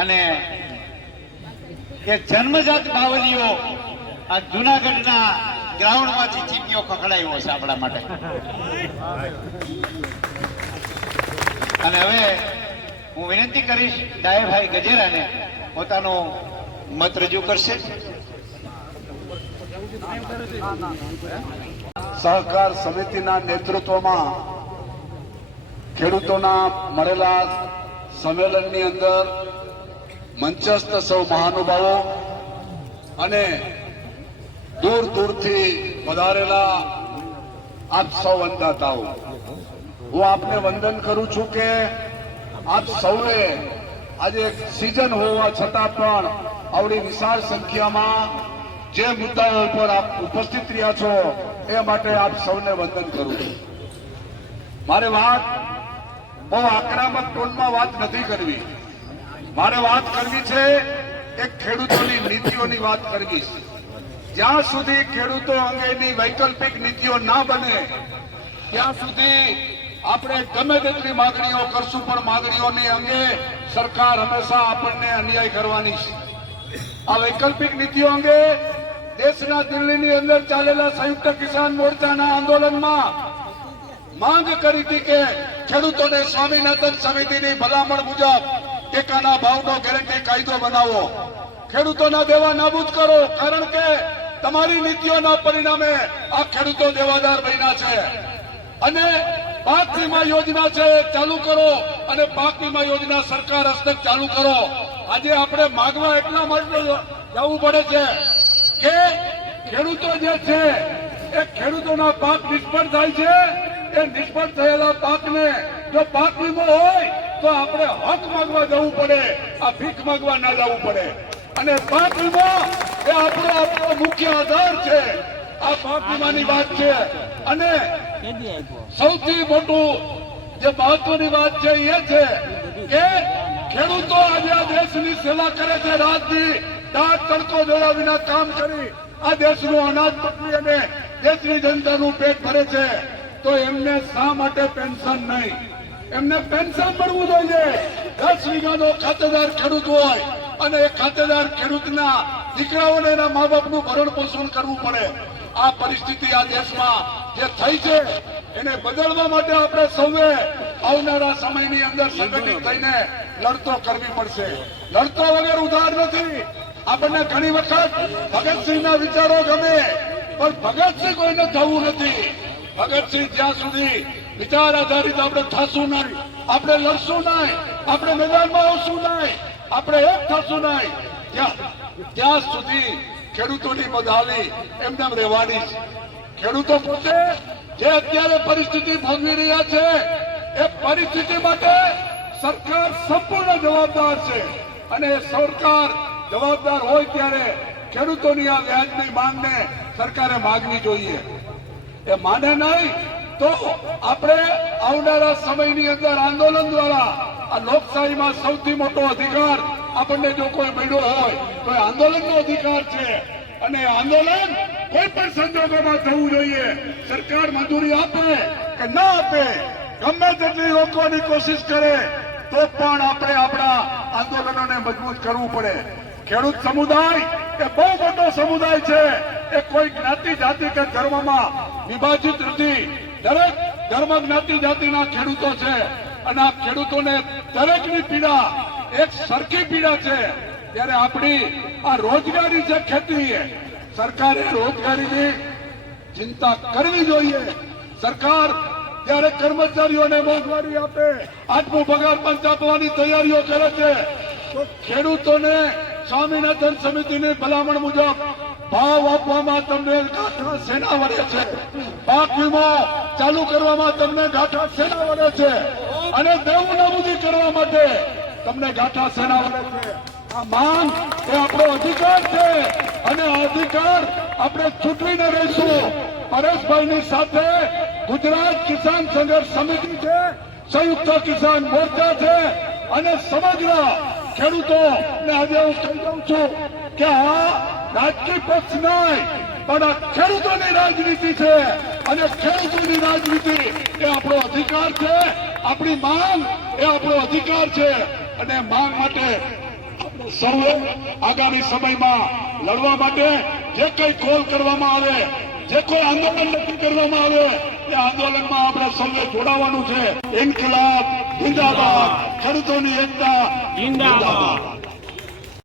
અને એ જન્મજાત બાવલીઓ આ જુનાગઢના ગ્રાઉન્ડમાંથી ચીપિયો ખખડાયો છે આપણા માટે. અને હવે હું વિનંતી કરીશ ડાયાભાઈ ગજેરાને પોતાનો મત રજૂ કરશે. સહકાર સમિતિના નેતૃત્વમાં ખેડૂતોના મળેલા સંમેલનની અંદર મંચસ્થ સૌ મહાનુભાવો અને દૂર દૂરથી પધારેલા આપ સૌ વંદતાઓ, હું આપને વંદન કરું છું કે આપ સૌએ આજે સિઝન હોવા છતાં પણ આવડી વિશાળ સંખ્યામાં જે મુદ્દાઓ ઉપર આપ ઉપસ્થિત રહ્યા છો એ માટે આપ સૌને વંદન કરું છું. મારે વાત બહુ આક્રમક ટોનમાં વાત નથી કરવી. મારે વાત કરવી છે એક ખેડૂતોની નીતિઓની વાત કરવી છે. જ્યાં સુધી ખેડૂતો અંગેની વૈકલ્પિક નીતિઓ ના બને ત્યાં સુધી આપણે ગમે તેટલી માંગણીઓ કરશું પણ માંગણીઓની અંગે સરકાર હંમેશા આપણને અન્યાય કરવાની છે. આ વૈકલ્પિક નીતિઓ અંગે દેશના દિલ્હીની અંદર ચાલેલા સંયુક્ત કિસાન મોરચાના આંદોલનમાં માંગ કરી હતી કે ખેડૂતોને સ્વામિનાથન સમિતિની ભલામણ મુજબ ટેકાના ભાવનો ગેરંટી કાયદો બનાવો, ખેડૂતોના દેવા નાબૂદ કરો, કારણ કે તમારી નીતિઓના પરિણામે આ ખેડૂતો દેવાદાર બન્યા છે. અને પાક વીમા યોજના છે ચાલુ કરો અને પાક વીમા યોજના સરકાર હસ્તક ચાલુ કરો. આજે આપણે માગવા એટલા માટે જવું પડે છે કે ખેડૂતો જે છે એ ખેડૂતોના પાક નિષ્ફળ થાય છે. એ નિષ્ફળ થયેલા પાકને જો પાક વીમો હોય તો આપણે હક માંગવા જવું પડે, આ ભીખ માંગવા ના જવું પડે. અને પાક વીમો એ આપણો મુખ્ય આધાર છે. આ પાક વીમાની વાત છે. અને સૌથી મોટું જે મહત્વની વાત છે એ છે કે ખેડૂતો આજે આ દેશની સેવા કરે છે. રાતથી રાત તડકો જોયા વિના કામ કરી આ દેશનું અનાજ પકવી અને દેશની જનતાનું પેટ ભરે છે. તો એમને શા માટે પેન્શન નહીં? એમને પેન્શન મળવું જોઈએ. 10 વીઘાનો ખાતેદાર ખેડૂત હોય અને એ ખાતેદાર ખેડૂતના દીકરાઓને એના મા બાપનું ભરણ પોષણ કરવું પડે. આ પરિસ્થિતિ આ દેશમાં જે થઈ છે એને બદલવા માટે આપણે સૌએ આવનારા સમયની અંદર સંગઠિત થઈને લડતો કરવી પડશે. લડતો વગર ઉધાર નથી. આપણને ઘણી વખત ભગતસિંહના વિચારો ગમે પણ ભગતસિંહ કોઈને થવું નથી. ભગતસિંહ જ્યાં સુધી વિચાર આધારિત આપણે થશું નહીં, આપણે લડશું નહીં, આપણે મેદાનમાં આવશું નહીં, આપણે એક થશું નહીં, ત્યાં સુધી ખેડૂતોની બદહાલી એમને રહેવાની છે. ખેડૂતો પોતે જે અત્યારે પરિસ્થિતિ ભોગવી રહ્યા છે એ પરિસ્થિતિ માટે સરકાર સંપૂર્ણ જવાબદાર છે. અને સરકાર જવાબદાર હોય ત્યારે ખેડૂતોની આ વ્યાજની માંગને સરકારે માગવી જોઈએ. એ માને નહીં તો આપણે આવનારા સમયની અંદર આંદોલન દ્વારા આ લોકશાહીમાં સૌથી મોટો અધિકાર આપણને જો કોઈ મળ્યો હોય તો એ આંદોલનનો અધિકાર છે. અને આંદોલન કોઈ પણ સંજોગોમાં થવું જોઈએ. સરકાર મંજૂરી આપે કે ના આપે, ગમે તેટલી રોકવાની કોશિશ કરે તો પણ આપણે આપણા આંદોલનોને મજબૂત કરવું પડે. ખેડૂત સમુદાય એ બહુ મોટો સમુદાય છે. એ કોઈ જ્ઞાતિ જાતિ કે ધર્મમાં વિભાજિત નથી. દરેક ધર્મ જ્ઞાતિ જાતિના ખેડૂતો છે. અને આ ખેડૂતોને દરેકની પીડા એક સરખી પીડા છે. ત્યારે આપણી આ રોજગારી છે ખેતી, સરકારે રોજગારીની ચિંતા કરવી જોઈએ. સરકાર જ્યારે કર્મચારીઓને મોંઘવારી આપે, 8મો પગાર પંચ આપવાની તૈયારીઓ કરે છે તો ખેડૂતોને સ્વામિનાથન સમિતિની ભલામણ મુજબ ભાવ આપવામાં તમને ગાંઠા સેના વળે છે. પાક વીમો ચાલુ કરવામાં તમને ગાંઠા સેના વળે છે. અને દેવું નાબૂદી કરવા માટે તમને ગાંઠા સેના વળે છે. આ માંગ એ આપણો અધિકાર છે અને આ અધિકાર આપણે ચૂંટવીને રહીશું. પરેશભાઈની સાથે ગુજરાત કિસાન સંઘર્ષ સમિતિ છે, સંયુક્ત કિસાન મોરચા છે અને સમગ્ર ખેડૂતો ને આજે હું કહી દઉં છું કે આ રાજકીય પક્ષ નહીં પણ આ ખેડૂતોની રાજનીતિ છે. અને ખેડૂતોની રાજનીતિ એ આપણો અધિકાર છે. આપણી માંગ એ આપણો અધિકાર છે. અને માંગ માટે સૌએ આગામી સમયમાં લડવા માટે જે કઈ કોલ કરવામાં આવે, જે કોઈ આંદોલન નક્કી કરવામાં આવે એ આંદોલનમાં આપણે સૌએ જોડાવાનું છે. ઇન્કલાબ જિંદાબાદ, ખેડૂતોની એકતા જિંદાબાદ.